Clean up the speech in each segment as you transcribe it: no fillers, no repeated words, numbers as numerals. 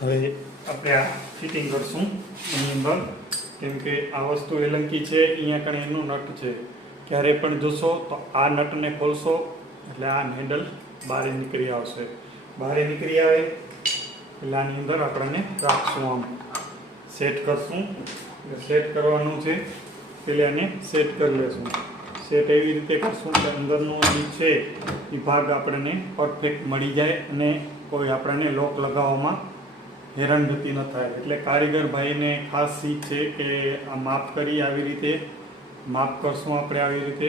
હવે આપણે આ ફિટિંગ કરશું એની અંદર, કેમ કે આ વસ્તુ એલંકી છે, અહીંયા કણે એનું નટ છે. ક્યારે પણ જોશો તો આ નટને ખોલશો એટલે આ હેન્ડલ બહાર નીકળી આવશે. બહાર નીકળી આવે એટલે આની અંદર આપણને રાખશું, આમ સેટ કરશું. સેટ કરવાનું છે, પેલા આને સેટ કરી લેશું. સેટ એવી રીતે કરશું કે અંદરનો જે છે એ ભાગ આપણને પરફેક્ટ મળી જાય અને કોઈ આપણને લોક લગાવવામાં હેરાનગતિ ન થાય. એટલે કારીગર ભાઈને ખાસ શીખ છે કે આ માપ કરી આવી રીતે માપ કરશું આપણે, આવી રીતે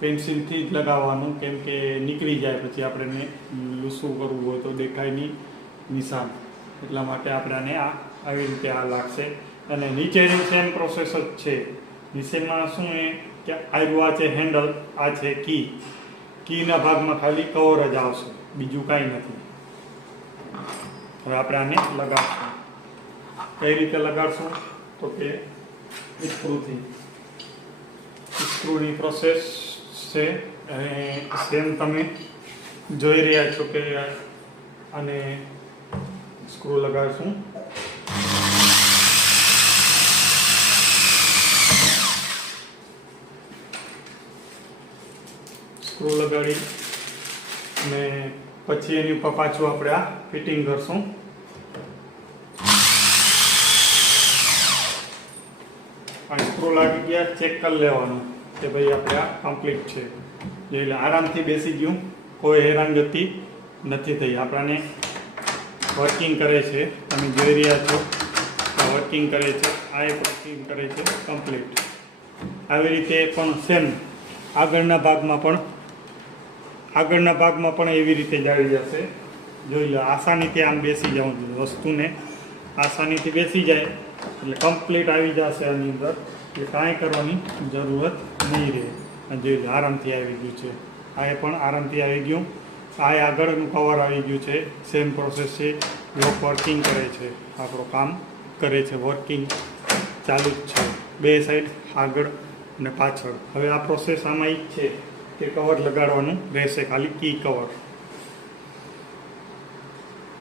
પેન્સિલથી જ લગાવવાનું, કેમ કે નીકળી જાય પછી આપણે લૂસું કરવું હોય તો દેખાય નહીં નિશાન. એટલા માટે આપણે આને આવી રીતે આ લાગશે. અને નીચેની સેમ પ્રોસેસ જ છે. નીચેમાં શું એ કે આવ્યું આ છે હેન્ડલ, આ છે કીના ભાગમાં ખાલી કવર જ આવશે, બીજું કાંઈ નથી. હવે આપણે આને લગાડશું. કઈ રીતે લગાડશું તો કે સ્ક્રૂની પ્રોસેસ છે. અને સેમ તમે જોઈ રહ્યા છો કે આને સ્ક્રૂ લગાડશું. સ્ક્રૂ લગાડી અને પછી એની ઉપર પાછું આપણે આ ફિટિંગ કરશું. આ સ્ક્રૂ લાગી ગયા, ચેક કરી લેવાનું કે ભાઈ આપણે આ કમ્પ્લીટ છે. એટલે આરામથી બેસી ગયું, કોઈ હેરાનગતિ નથી થઈ. આપણને વર્કિંગ કરે છે, તમે જોઈ રહ્યા છો વર્કિંગ કરે છે, આ એક વર્કિંગ કરે છે કમ્પ્લીટ. આવી રીતે પણ સેમ આગળના ભાગમાં પણ એવી રીતે જ આવી જશે. જોઈ લો, આસાનીથી આમ બેસી જવું વસ્તુને, આસાનીથી બેસી જાય એટલે કમ્પ્લીટ આવી જશે આની અંદર. એટલે કાંઈ કરવાની જરૂરત નહીં રહે. જોઈ લો, આરામથી આવી ગયું છે. આ પણ આરામથી આવી ગયું. આ આગળનું કવર આવી ગયું છે. સેમ પ્રોસેસ છે. લોક વર્કિંગ કરે છે, આપણું કામ કરે છે, વર્કિંગ ચાલુ જ છે બે સાઈડ, આગળ અને પાછળ. હવે આ પ્રોસેસ આમાં જ છે કે કવર લગાડવાનું રહેશે, ખાલી કી કવર.